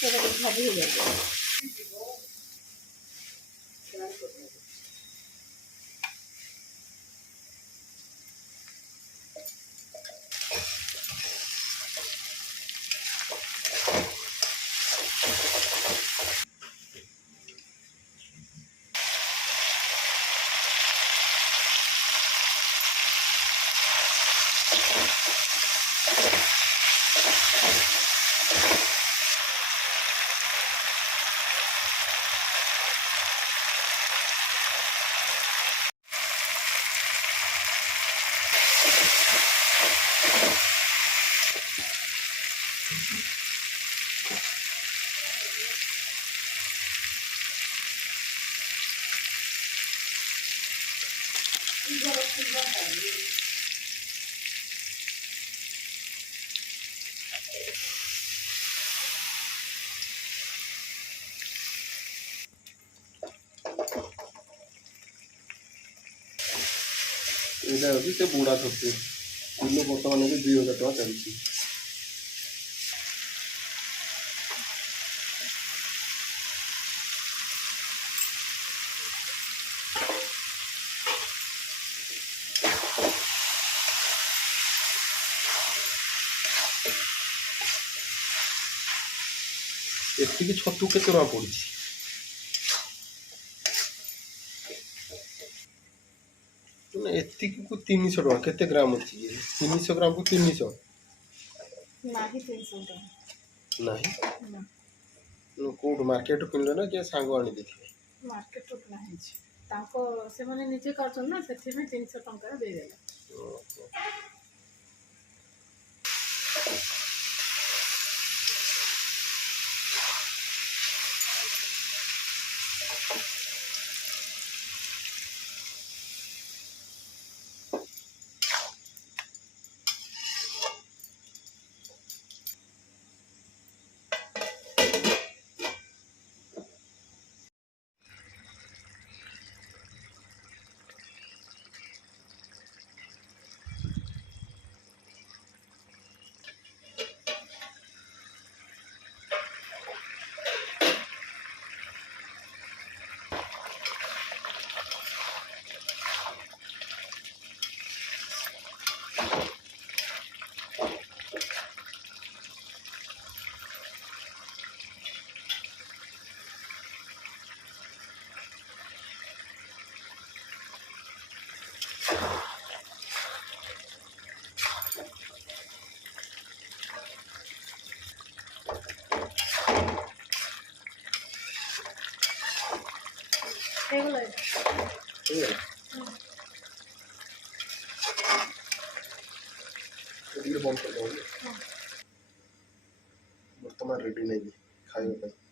সেটা ভাবি হয়ে যাবে। ଏଇଟା ହେଉଛି ସେ ବୁଢ଼ା ଛତୁ କିଲୋ ବର୍ତ୍ତମାନ ବି 2000 ଟଙ୍କା ଚାଲିଛି। ଏତିକି ଛତୁ କେତେ ଟଙ୍କା ପଡୁଛି? ଏତିକି 300 ଟଙ୍କା। କେତେ ଗ୍ରାମ ଅଛି? 300 ଗ୍ରାମକୁ 300 ନାହିଁ। 300 ଟଙ୍କା ନାହିଁ। କୋଉଠୁ ମାର୍କେଟରୁ କିଣିଲେ ନା କିଏ ସାଙ୍ଗ ଆଣି ଦେଇଥିଲେ? ମାର୍କେଟରୁ କିଣା ହେଇଛି। ତାଙ୍କ ସେମାନେ ନିଜେ କରୁଛନ୍ତି ନା, ସେଥିପାଇଁ 300 ଟଙ୍କାରେ ଦେଇଦେଲେ। ହେଇଗଲା। ବର୍ତ୍ତମାନ ରେଡି ନାହିଁ ଖାଇବା ପାଇଁ।